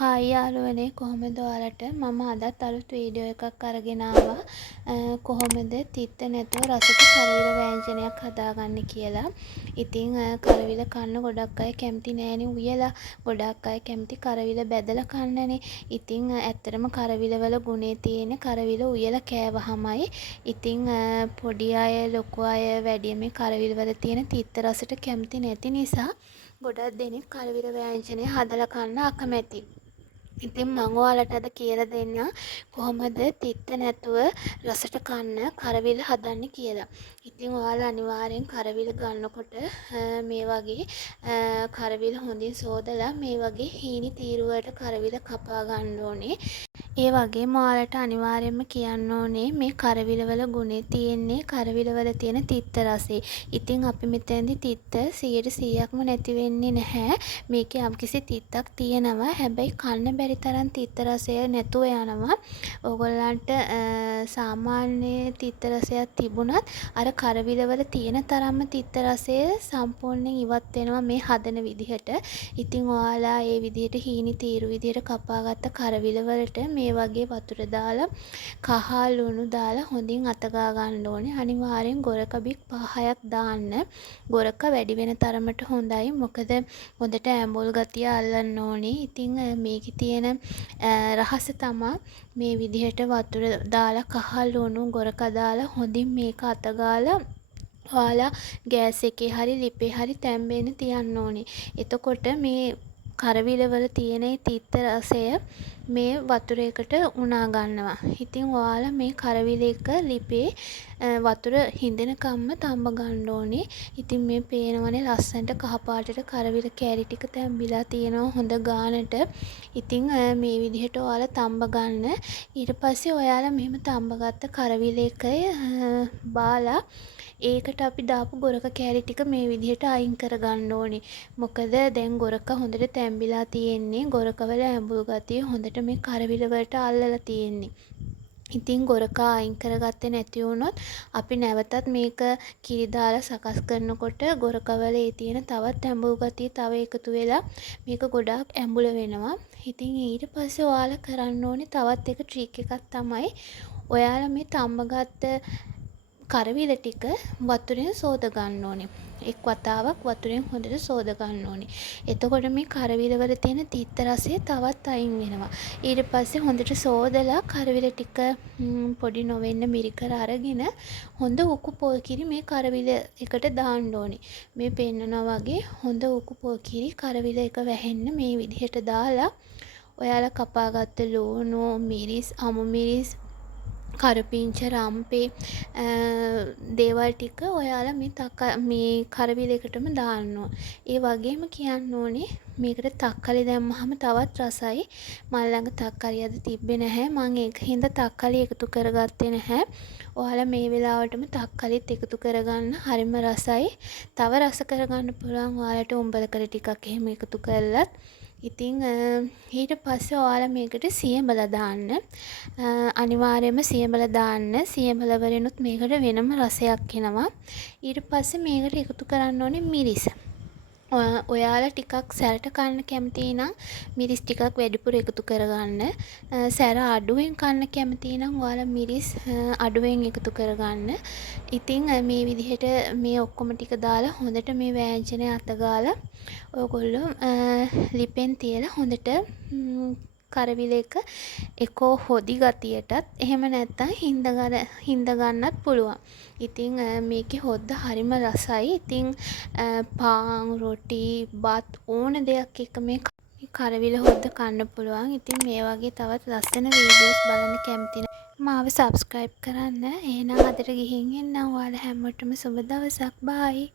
Hi යාළුවනේ කොහොමද ඔයාලට මම අදත් අලුත් වීඩියෝ එකක් අරගෙන ආවා කොහොමද තිත්ත නැතුව රසට කරවිල වෑංජනයක් හදාගන්න කියලා. ඉතින් කරවිල කන්න ගොඩක් අය කැමති නෑනේ උයලා. ගොඩක් අය කැමති කරවිල බැදලා කන්නනේ. ඉතින් ඇත්තටම කරවිල වල ගුණේ තියෙන්නේ කරවිල උයලා කෑවහමයි. ඉතින් පොඩි අය ලොකු අය වැඩිය මේ කරවිල වල තියෙන තිත්ත රසට කැමති නැති නිසා ගොඩක් දෙනෙක් කරවිල වෑංජනය හදලා කන්න අකමැතියි. ඉතින් මම ඔයාලට අද කියලා දෙන්නම් කොහොමද තිත්ත නැතුව රසට කන්න කරවිල හදන්නේ කියලා. ඉතින් ඔයාලා අනිවාර්යෙන් කරවිල ගන්නකොට මේ වගේ කරවිල හොඳින් සෝදලා මේ වගේ හීනි තීරුවකට කරවිල කපා ගන්න ඕනේ. ඒ වගේම ඔයාලට අනිවාර්යෙන්ම කියන්න ඕනේ මේ කරවිල වල ගුණේ තියෙන්නේ කරවිල වල තියෙන තිත්ත රසෙ. ඉතින් අපි මෙතෙන්දි තිත්ත 100%ක්ම නැති වෙන්නේ නැහැ. මේකේ යම්කිසි තිත්තක් තියෙනවා. හැබැයි කන්න බැරි තරම් තිත්ත රසය නැතුව යනවා. ඕගොල්ලන්ට සාමාන්‍ය තිත්ත රසයක් තිබුණත් අර කරවිල වල තියෙන තරම්ම තිත්ත රසය සම්පූර්ණයෙන් ඉවත් වෙනවා මේ හදන විදිහට. ඉතින් ඔයාලා ඒ විදිහට හීනි තීරු විදිහට කපාගත්ත කරවිල වලට මේ වගේ වතුර දාලා කහ ලුණු දාලා හොඳින් අතගා ගන්න ඕනේ. අනිවාර්යෙන් ගොරක බික් 5-6ක් දාන්න. ගොරක වැඩි වෙන තරමට හොඳයි. මොකද හොඳට ඇඹුල් ගතිය අල්ලන්න ඕනේ. ඉතින් මේකේ තියෙන රහස තමා මේ විදිහට වතුර දාලා කහ ලුණු ගොරක දාලා හොඳින් මේක අතගාලා ඔයාලා ගෑස් එකේ හරි ලිපේ හරි තැම්බෙන්න තියන්න ඕනේ. එතකොට මේ කරවිල වල තියෙන තිත්ත රසය මේ වතුරේකට උනා ගන්නවා. ඉතින් ඔයාලා මේ කරවිල එක ලිපේ වතුර හිඳෙනකම්ම තඹ ගන්න ඕනේ. ඉතින් මේ පේනවනේ ලස්සනට කහ පාටට කරවිල කෑලි ටික තැම්බිලා තියෙනවා හොඳ ගානට. ඉතින් මේ විදිහට ඔයාලා තඹ ගන්න. ඊට පස්සේ ඔයාලා මෙහෙම තඹගත්ත කරවිල එක බාලා ඒකට අපි දාපු ගොරක කෑලි ටික මේ විදිහට අයින් කරගන්න ඕනේ. මොකද දැන් ගොරක හොඳට තැම්බිලා තියෙන්නේ. ගොරක වල ඇඹුල් ගතිය හොඳට මේ කරවිල වලට අල්ලලා තියෙන්නේ. ඉතින් ගොරක අයින් කරගත්තේ නැති වුණොත් අපි නැවතත් මේක කිරි දාලා සකස් කරනකොට ගොරක වල ඒ තියෙන තවත් ඇඹුල් ගතිය තව එකතු වෙලා මේක ගොඩාක් ඇඹුල වෙනවා. ඉතින් ඊට පස්සේ ඔයාලා කරන්න ඕනේ තවත් එක ට්‍රික් එකක් තමයි ඔයාලා මේ තඹගත්ත කරවිල ටික වතුරෙන් සෝද ගන්න ඕනේ. එක් වතාවක් වතුරෙන් හොඳට සෝද ගන්න ඕනේ. එතකොට මේ කරවිල වල තියෙන තිත්ත රසය තවත් අයින් වෙනවා. ඊට පස්සේ හොඳට සෝදලා කරවිල ටික පොඩි නොවෙන්න මිරිකර අරගෙන හොඳ උකු පොල් කිරි මේ කරවිල එකට දාන්න ඕනේ. මේ පෙන්නනවා වගේ හොඳ උකු පොල් කිරි කරවිල එක වැහෙන්න මේ විදිහට දාලා ඔයාලා කපාගත්ත ලුණු, මිරිස්, අමු මිරිස්, කරපිංච රම්පේ දේවල් ටික ඔයාලා මේ කරවිල එකටම දාන්න ඕන. ඒ වගේම කියන්න ඕනේ මේකට තක්කලි දැම්මහම තවත් රසයි. මල් ළඟ තක්කලි අද තිබ්බේ නැහැ. මම ඒක හින්දා තක්කලි එකතු කරගත්තේ නැහැ. ඔයාලා මේ වෙලාවටම තක්කලිත් එකතු කරගන්න හරිම රසයි. තව රස කරගන්න පුළුවන් ඔයාලට උඹලකල ටිකක් එහෙම එකතු කරලත්. ඉතින් ඊට පස්සේ ඔයාලා මේකට සියඹලා දාන්න. අනිවාර්යයෙන්ම සියඹලා දාන්න. සියඹල වලිනුත් මේකට වෙනම රසයක් එනවා. ඊට පස්සේ මේකට එකතු කරන්න ඕනේ මිරිස්. ඔයාලා ටිකක් සැරට කන්න කැමති නම් මිරිස් ටිකක් වැඩිපුර එකතු කරගන්න. සැර අඩුවෙන් කන්න කැමති නම් ඔයාලා මිරිස් අඩුවෙන් එකතු කරගන්න. ඉතින් මේ විදිහට මේ ඔක්කොම ටික දාලා හොඳට මේ වෑංජනය අතගාලා ඔයගොල්ලෝ ලිපෙන් තියලා හොඳට කරවිල එක එකෝ හොදි ගතියටත් එහෙම නැත්නම් හින්ද ගන්නත් පුළුවන්. ඉතින් මේකේ හොද්ද හරිම රසයි. ඉතින් පාන් රොටි බත් ඕන දෙයක් එක මේ කරවිල හොද්ද කන්න පුළුවන්. ඉතින් මේ වගේ තවත් ලස්සන වීඩියෝස් බලන්න කැමති නම් මාව සබ්ස්ක්‍රයිබ් කරන්න. එහෙනම් අදට ගිහින් එන්න. ඔයාලා හැමෝටම සුබ දවසක්. බයි.